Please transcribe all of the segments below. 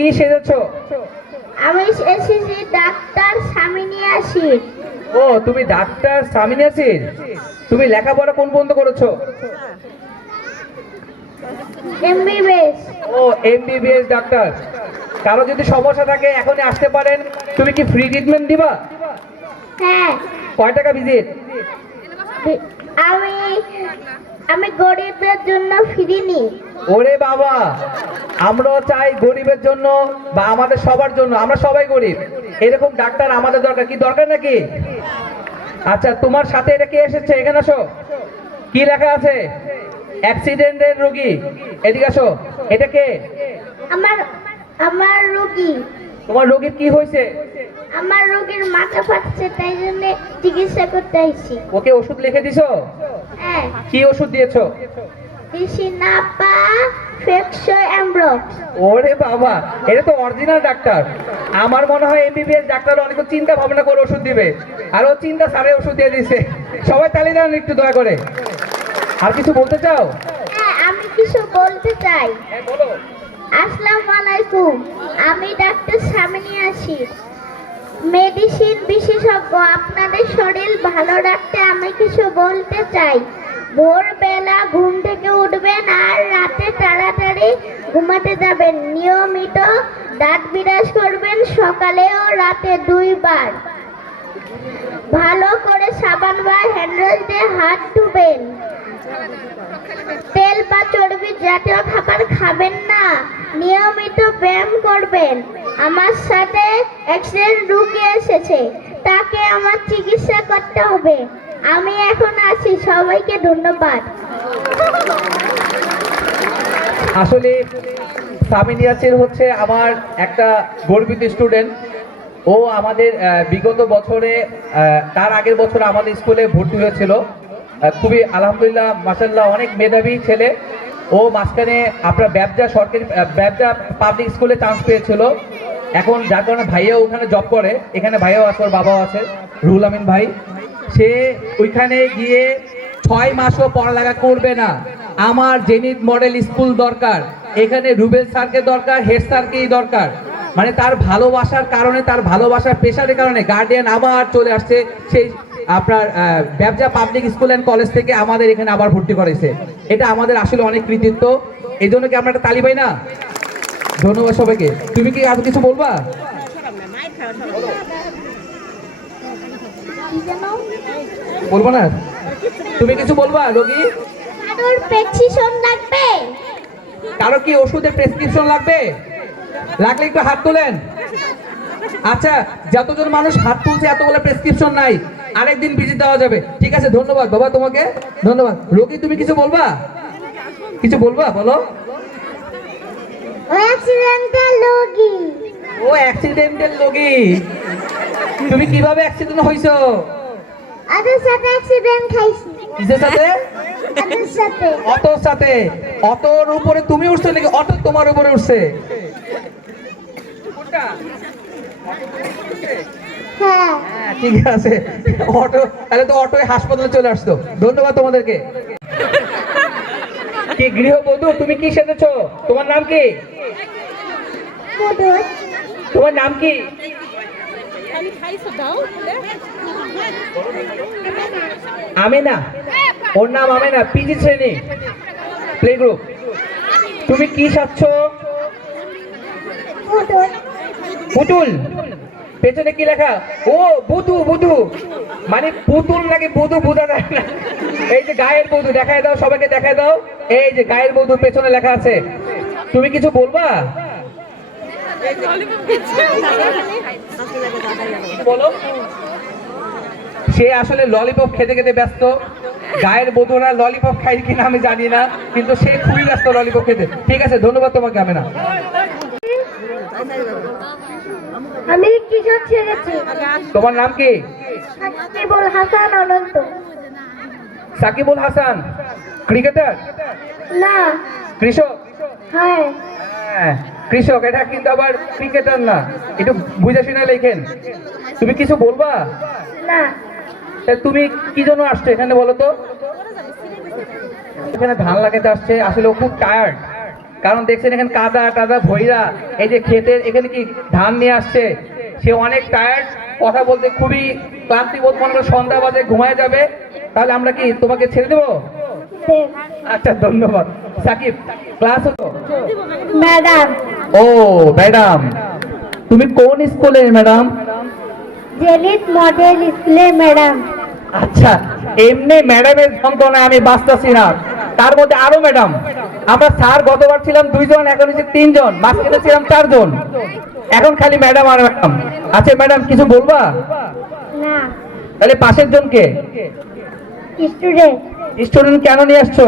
কি সেজেছো? আমি এসেছি ডাক্তার আসি ও তুমি ডাক্তার সামিন আছিস তুমি লেখাপড়া কোন পর্যন্ত করেছ? এমবিবিএস। ও এমবিবিএস ডাক্তার। কারও যদি সমস্যা থাকে এখনই আসতে পারেন। তুমি কি ফ্রি ট্রিটমেন্ট দিবা? হ্যাঁ। কয় টাকা ভিজিট আমি আমি গরিবদের জন্য ফ্রি নিই ওরে বাবা! আমরাও চাই গরিবের জন্য বা আমাদের সবার জন্য। আমরা সবাই গরিব। এরকম ডাক্তার আমাদের দরকার। কি দরকার নাকি? আচ্ছা তোমার সাথে এটা কে এসেছে? এখানে আসো। কি লেখা আছে? অ্যাক্সিডেন্টের রোগী। এদিকে আসো। এটা কে? আমার আমার রোগী। তোমার রোগীর কি হয়েছে? আমার রোগীর মাথা ফাটছে তাই জন্য চিকিৎসা করতে আইছি। ওকে ওষুধ লিখে দিছো? হ্যাঁ। কি ওষুধ দিয়েছ? বেশি না পা ফেকশো ওরে বাবা এটা তো অরিজিনাল ডাক্তার। আমার মনে হয় এমবিবিএস ডাক্তার অনেক চিন্তা ভাবনা করে ওষুধ দিবে। আর ও চিন্তা সারে ওষুধ দিয়ে দিছে। সবাই তালি দেন একটু দয়া করে। আর কিছু বলতে চাও? হ্যাঁ আমি কিছু বলতে চাই। হ্যাঁ আসসালামু আলাইকুম। আমি ডাক্তার সামিনী আসি মেডিসিন বিশেষজ্ঞ। আপনাদের শরীর ভালো রাখতে আমি কিছু বলতে চাই। ভোরবেলা ঘুম থেকে উঠবেন আর রাতে তাড়াতাড়ি ঘুমাতে যাবেন। নিয়মিত দাঁত বিরাজ করবেন সকালে ও রাতে দুইবার। ভালো করে সাবান বা হ্যান্ডওয়াশ দিয়ে হাত ধুবেন। তেল বা চর্বি জাতীয় খাবার খাবেন না, নিয়মিত ব্যায়াম করবেন। আমার সাথে অ্যাক্সিডেন্ট রুগী এসেছে, তাকে আমার চিকিৎসা করতে হবে। আমি এখন আছি, সবাইকে ধন্যবাদ। আসলে সামিন ইয়াসির হচ্ছে আমার একটা গর্বিত স্টুডেন্ট ও আমাদের বিগত বছরে তার আগের বছর আমাদের স্কুলে ভর্তি হয়েছিল। খুবই আলহামদুলিল্লাহ মাসাল্লাহ অনেক মেধাবী ছেলে। ও মাঝখানে আপনার ব্যবসা, সরকারি ব্যবসা পাবলিক স্কুলে চান্স পেয়েছিল। এখন যার কারণে ভাইয়াও ওখানে জব করে। এখানে ভাইয়াও আছে, ওর বাবাও আছে, রুহুল আমিন ভাই। সে ওইখানে গিয়ে ছয় মাসও পড়ালেখা করবে না। আমার জেনিত মডেল স্কুল দরকার, এখানে রুবেল স্যারকে দরকার, হেড স্যারকেই দরকার। মানে তার ভালোবাসার কারণে, তার ভালোবাসার পেশারের কারণে গার্ডিয়ান আবার চলে আসছে। সেই আপনার ব্যবসা পাবলিক স্কুল অ্যান্ড কলেজ থেকে আমাদের এখানে আবার ভর্তি করেছে এটা আমাদের আসলে অনেক কৃতিত্ব। এই জন্য কি আমরা একটা তালি পাই না? ধন্যবাদ সবাইকে। তুমি কি আর কিছু বলবা? বলব না? তুমি কিছু বলবা রোগী? কারোর প্রেসক্রিপশন লাগবে? কারও কি ওষুধের প্রেসক্রিপশন লাগবে? লাগলে একটু হাত তোলেন। আচ্ছা যতজন মানুষ হাত তুলছে এতগুলো প্রেসক্রিপশন নাই। আরেকদিন ভিজিট দেওয়া যাবে। ঠিক আছে ধন্যবাদ বাবা তোমাকে। ধন্যবাদ। রোগী তুমি কিছু বলবা? কিছু বলবা বলো। অ্যাক্সিডেন্টাল রোগী। ও অ্যাক্সিডেন্টাল রোগী। তুমি কীভাবে অ্যাক্সিডেন্ট হইছো? সাথে অ্যাক্সিডেন্ট খাইছি কিসের সাথে? সাথে অটোর সাথে। অটোর উপরে তুমি উঠছো নাকি অটো তোমার উপরে উঠছে? হ্যাঁ। হ্যাঁ, ঠিক আছে। অটো তাহলে তো অটোয় হাসপাতালে চলে আসতো। ধন্যবাদ তোমাদেরকে। কি গৃহবধূ? তুমি কি সেজেছো? তোমার নাম কি? তোমার নাম কি? আমেনা। ওর নাম আমেনা, পিজি শ্রেণি। প্লে গ্রুপ তুমি কি সাচ্ছ পুতুল। পেছনে কি লেখা? ও বুধু বুধু মানে পুতুল নাকি বুধু বুধা যায় না। এই যে গায়ের বধু দেখায় দাও, সবাইকে দেখায় দাও। এই যে গায়ের বধু পেছনে লেখা আছে। তুমি কিছু বলবা? বলো। সে আসলে ললিপপ খেতে খেতে ব্যস্ত। গায়ের বধুরা ললিপপ খাই কিনা আমি জানি না কিন্তু সে খুবই ব্যস্ত ললিপপ খেতে। ঠিক আছে ধন্যবাদ তোমাকে আমি না আমি কিশোর ছেড়েছি তোমার নাম কি? সাকিবুল হাসান অনন্ত। সাকিবুল হাসান। ক্রিকেটার? না। কৃষক? হ্যাঁ। হ্যাঁ কৃষক এটা কিন্তু আবার ক্রিকেটার না। একটু বুঝে শুনে লেখেন। তুমি কিছু বলবা? না। তুমি কি জন্য আসছো এখানে বলো তো? এখানে ধান লাগাতে আসছে আসলে ও খুব টায়ার্ড কারণ দেখছেন এখানে কাদা টাদা ভৈরা এই যে ক্ষেতের এখানে কি ধান নিয়ে আসছে সে অনেক টায়ার্ড কথা বলতে খুবই ক্লান্তি বোধ মনে করে সন্ধ্যা বাজে ঘুমায় যাবে। তাহলে আমরা কি তোমাকে ছেড়ে দেবো? আচ্ছা ধন্যবাদ। সাকিব ক্লাস হতো ম্যাডাম। ও ম্যাডাম। তুমি কোন স্কুলের ম্যাডাম? জেলিত মডেল স্কুলে ম্যাডাম। আচ্ছা এমনি ম্যাডামের যন্ত্রণায় আমি বাঁচতেছি না। তার মধ্যে আরও ম্যাডাম আমরা স্যার গতবার ছিলাম দুইজন এখন হচ্ছে তিনজন। মাঝখানে ছিলাম চারজন। এখন খালি ম্যাডাম আর ম্যাডাম আচ্ছা ম্যাডাম কিছু বলবা? না। তাহলে পাশের জনকে? স্টুডেন্ট স্টুডেন্ট কেন নিয়ে আসছো?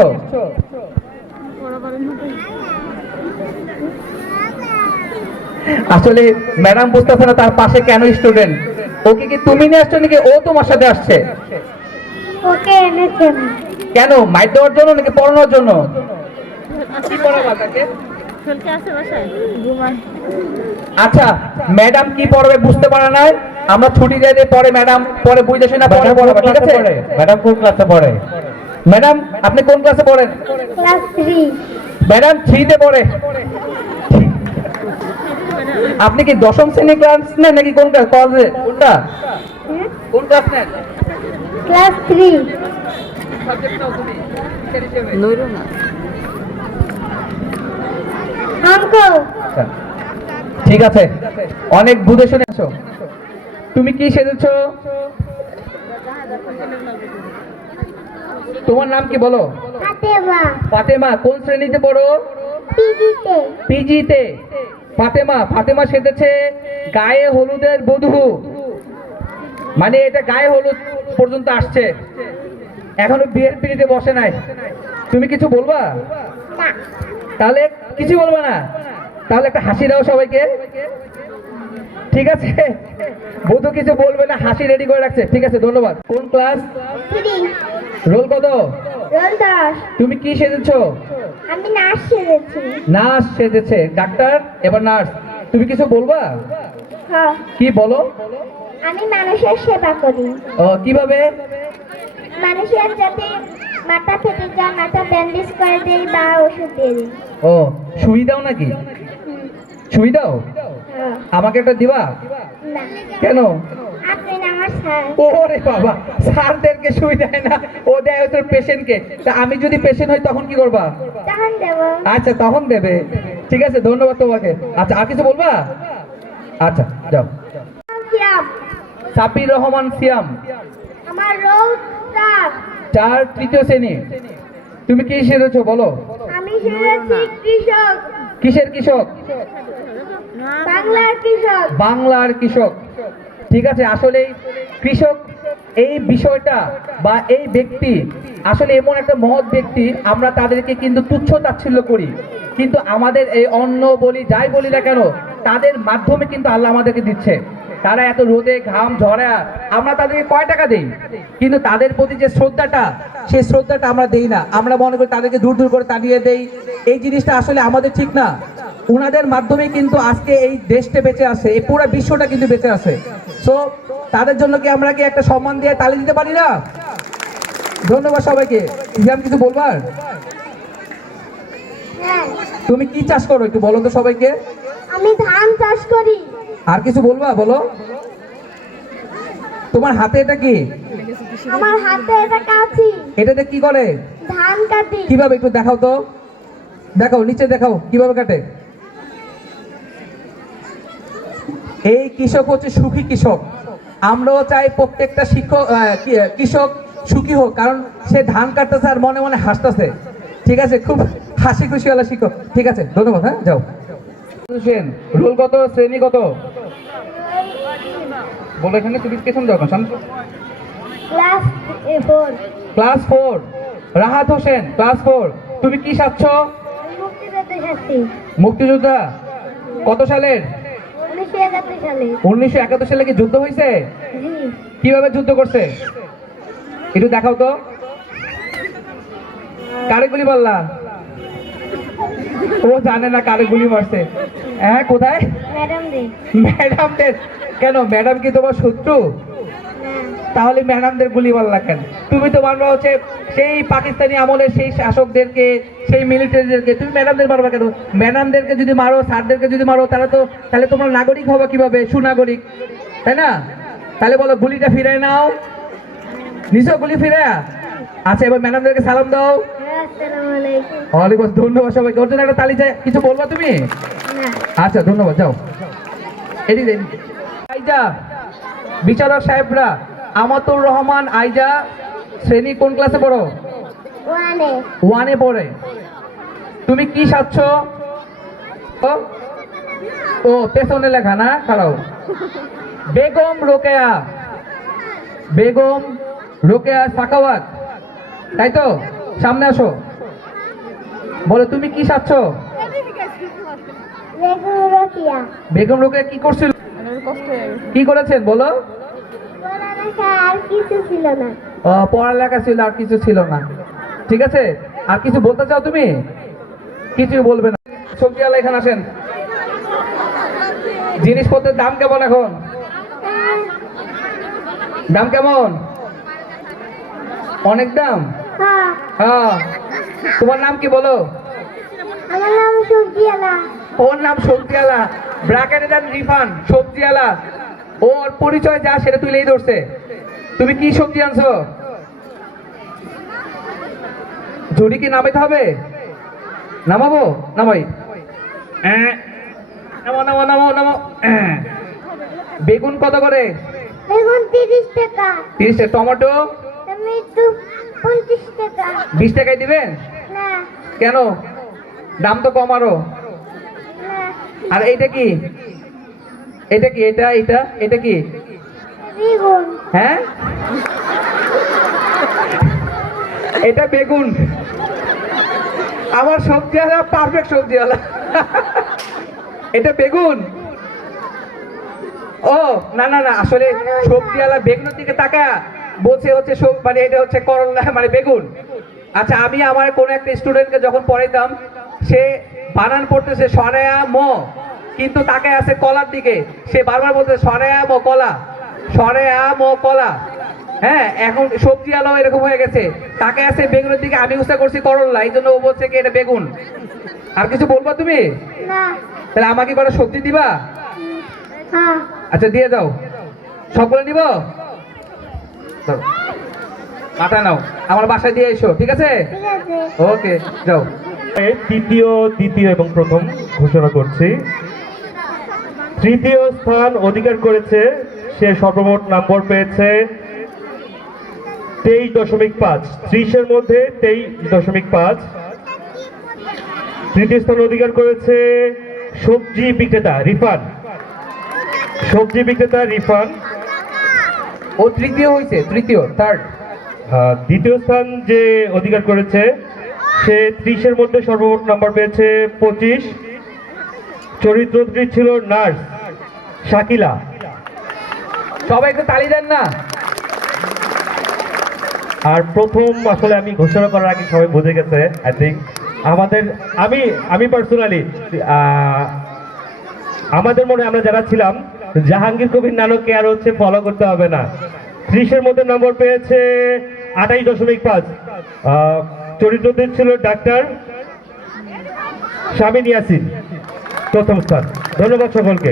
আসলে ম্যাডাম বুঝতেছে না তার পাশে কেন স্টুডেন্ট ওকে কি তুমি নিয়ে আসছো নাকি ও তোমার সাথে আসছে? ওকে এনেছেন কেন মাইর দেওয়ার জন্য নাকি পড়ানোর জন্য? কি পড়াবা তাকে? চলতে আসে বাসায়? ঘুমায়। আচ্ছা ম্যাডাম কি পড়াবে বুঝতে পারে না আমরা ছুটি দিয়ে দিয়ে পরে ম্যাডাম পরে বুঝতে শুনে পরে পড়াবে ঠিক আছে? ম্যাডাম কোন ক্লাসে পড়ে? ম্যাডাম আপনি কোন ক্লাসে পড়েন? Class three. ম্যাডাম থ্রিতে পড়ে। আপনি কি দশম শ্রেণি ক্লাস নেন নাকি কোন ক্লাস কলেজে কোনটা? কোন ক্লাস নেন? ক্লাস থ্রি আচ্ছা, ঠিক আছে। অনেক বুঝে শুনে আছো তুমি কি সেজেছ? তোমার নাম কি বলো? ফাতেমা। ফাতেমা কোন শ্রেণীতে পড়ো? পিজিতে পিজিতে ফাতেমা ফাতেমা সেজেছে গায়ে হলুদের বধূ। মানে এটা গায়ে হলুদ পর্যন্ত আসছে। এখনও বিয়ের পিড়িতে বসে নাই। তুমি কিছু বলবা? তাহলে কিছু বলবা না? তাহলে একটা হাসি দাও সবাইকে। ঠিক আছে? বধু কিছু বলবে না হাসি রেডি করে রাখছে। ঠিক আছে ধন্যবাদ। কোন ক্লাস রোল কত? রোল তুমি কি সেজেছো? আমি নাচ সেরেছি নার্স সেজেছে। ডাক্তার এবার নার্স। তুমি কিছু বলবা? হ্যাঁ। কি বলো? আমি মানুষের সেবা করি। ও, কীভাবে? মানুষের যাতে মাথা ফেটে যায় মাথা ব্যান্ডেজ করে দেই বা ওষুধ ও সুই দাও নাকি? সুই দাও আমাকে একটা দিবা? কেন? ওরে বাবা স্যারদেরকে সুই দেয় না ও দেয় হচ্ছে পেশেন্টকে তা আমি যদি পেশেন্ট হই তখন কি করবা? আচ্ছা তখন দেবে। ঠিক আছে ধন্যবাদ তোমাকে। আচ্ছা আর কিছু বলবা? আচ্ছা যাও। সাব্বির রহমান সিয়াম। আমার চার তৃতীয় শ্রেণি। তুমি কি সেরেছো? বলো। আমি সেরেছি কৃষক। কিসের কৃষক? বাংলার কৃষক। বাংলার কৃষক। ঠিক আছে, আসলে কৃষক, এই বিষয়টা বা এই ব্যক্তি আসলে এমন একটা মহৎ ব্যক্তি, আমরা তাদেরকে কিন্তু তুচ্ছ তাচ্ছিল্য করি। কিন্তু আমাদের এই অন্ন বলি, যাই বলি না কেন, তাদের মাধ্যমে কিন্তু আল্লাহ আমাদেরকে দিচ্ছে। তারা এত রোদে ঘাম ঝরা, আমরা তাদেরকে কয় টাকা দেই? কিন্তু তাদের প্রতি যে শ্রদ্ধাটা সেই শ্রদ্ধাটা আমরা দেই না। আমরা মনে করি তাদেরকে দূর দূর করে তাড়িয়ে দেই। এই জিনিসটা আসলে আমাদের ঠিক না। উনাদের মাধ্যমে কিন্তু আজকে এই দেশটা বেঁচে আছে এই পুরো বিশ্বটা কিন্তু বেঁচে আছে সো তাদের জন্য কি আমরা কি একটা সম্মান দিয়ে তালি দিতে পারি না? ধন্যবাদ সবাইকে। ইসলাম কিছু বলবার? হ্যাঁ। তুমি কি চাষ করো একটু বলো তো সবাইকে। আমি ধান চাষ করি। আর কিছু বলবা বলো। তোমার হাতে এটা কি? আমার হাতে এটা কাছি এটাতে কি করে? ধান কাটি। কীভাবে একটু দেখাও তো। দেখাও নিচে দেখাও কীভাবে কাটে? এই কৃষক হচ্ছে সুখী কৃষক। আমরাও চাই প্রত্যেকটা শিক্ষক কৃষক সুখী হোক কারণ সে ধান কাটতেছে আর মনে মনে হাসতেছে। ঠিক আছে? খুব হাসি খুশি হলো শিক্ষক। ঠিক আছে? ধন্যবাদ হ্যাঁ? যাও। সেন রোল কত শ্রেণি কত? বলো এখানে তুমি পেছন যাও class four class four Rahat Hossain class four তুমি কি সাচ্ছ। মুক্তিযোদ্ধা? কত সালের? উনিশশো একাত্তর সালে কি যুদ্ধ হয়েছে? কীভাবে যুদ্ধ করছে? একটু দেখাও তো। কারে গুলি মারলা? ও জানে না কারে গুলি মারছে। হ্যাঁ কোথায়? ম্যাডাম কেন? ম্যাডাম কি তোমার শত্রু? তাহলে ম্যাডামদের গুলি মারলা কেন? তুমি তো মারবা হচ্ছে সেই পাকিস্তানি আমলের সেই শাসকদেরকে সেই মিলিটারিদেরকে তুমি ম্যাডামদের মারবা কেন? ম্যাডামদেরকে যদি মারো স্যারদেরকে যদি মারো তাহলে তো তাহলে তোমরা নাগরিক হবে কীভাবে? সুনাগরিক তাই না? তাহলে বলো গুলিটা ফিরে নাও। নিছো গুলি ফিরে আচ্ছা এবার ম্যাডামদেরকে সালাম দাও। ওয়ালাইকুম ধন্যবাদ সবাইকে। ওর জন্য একটা তালি চাই। কিছু বলবা তুমি? আচ্ছা ধন্যবাদ যাও। এদিকে বিচারক সাহেবরা আমাতুর রহমান আইজা শ্রেণি কোন ক্লাসে পড়ো? ওয়ানে। ওয়ানে পড়ে। তুমি কি সাচ্ছ ও? ও পেছনে লেখা না? খারাও। বেগম রোকেয়া। বেগম রোকেয়া সাকাওয়াত তাই তো? সামনে আসো। বলো তুমি কি সাচ্ছ বেগম রোকেয়া। কি করছিল? কষ্ট কি করেছেন? বলো। পড়ালেখা ছিল আর কিছু ছিল না। ঠিক আছে? আর কিছু বলতে চাও তুমি? কিছু বলবে না। সবজি আলা এখানে আসেন। জিনিসপত্রের দাম কেমন এখন? দাম কেমন? অনেক দাম? হ্যাঁ। হ্যাঁ। তোমার নাম কি বলো? ওর নাম সবজিওয়ালা ব্র্যাকেটে দেন রিফান সবজিওয়ালা ওর পরিচয় যা সেটা তুলেই ধরছে। তুমি কি সবজি আনছো? ঝুড়ি কি নামাইতে হবে? নামাবো? নামাই। নামো নামো নামো নামো। বেগুন কত করে? বেগুন টাকা। টাকা। টমেটো? টমেটো পঞ্চাশ টাকা। বিশ টাকায় দিবেন না। কেন? দাম তো কম আরও। আর এইটা কি? এটা কি এটা এটা এটা কি? বেগুন। হ্যাঁ? এটা বেগুন। আমার সবজি সবজিওয়ালা পারফেক্ট সবজিওয়ালা। এটা বেগুন। ও না না না আসলে সবজি সবজিওয়ালা বেগুনের দিকে তাকা বলছে হচ্ছে সব মানে এটা হচ্ছে করলা মানে বেগুন। আচ্ছা আমি আমার কোন একটা স্টুডেন্টকে যখন পড়াইতাম সে বানান পড়তেছে সরেয়া ম। কিন্তু তাকে আছে কলার দিকে। সে বারবার বলছে সরে আম ও কলা সরে আম ও কলা। হ্যাঁ এখন সবজি আলো এরকম হয়ে গেছে। তাকে আছে বেগুনের দিকে আমি উৎসাহ করছি করলা। এই জন্য ও বলছে কি এটা বেগুন। আর কিছু বলবা তুমি? তাহলে আমাকে কটা সবজি দিবা? হ্যাঁ। আচ্ছা দিয়ে দাও। সবগুলো নিব। মাথা নাও। আমার বাসায় দিয়ে এসো ঠিক আছে? ঠিক আছে। ওকে যাও। তৃতীয় দ্বিতীয় এবং প্রথম ঘোষণা করছি। তৃতীয় স্থান অধিকার করেছে সে সর্বমোট নম্বর পেয়েছে তেইশ দশমিক পাঁচ। ত্রিশের মধ্যে তেইশ দশমিক পাঁচ। তৃতীয় স্থান অধিকার করেছে সবজি বিক্রেতা রিফান। সবজি বিক্রেতা রিফান। ও তৃতীয় হয়েছে তৃতীয় থার্ড দ্বিতীয় স্থান যে অধিকার করেছে সে ত্রিশের মধ্যে সর্বমোট নাম্বার পেয়েছে পঁচিশ। চরিত্রটি ছিল নার্স শাকিলা। সবাই একটু তালি দেন না। আর প্রথম আসলে আমি ঘোষণা করার আগে সবাই বুঝে গেছে আই থিঙ্ক আমাদের আমি আমি পার্সোনালি আমাদের মনে আমরা যারা ছিলাম জাহাঙ্গীর কবির নানককে আর হচ্ছে ফলো করতে হবে না। ত্রিশের মধ্যে নম্বর পেয়েছে আঠাইশ দশমিক পাঁচ। চরিত্রদের ছিল ডাক্তার শামিন ইয়াসিন প্রথম স্থান। ধন্যবাদ সকলকে।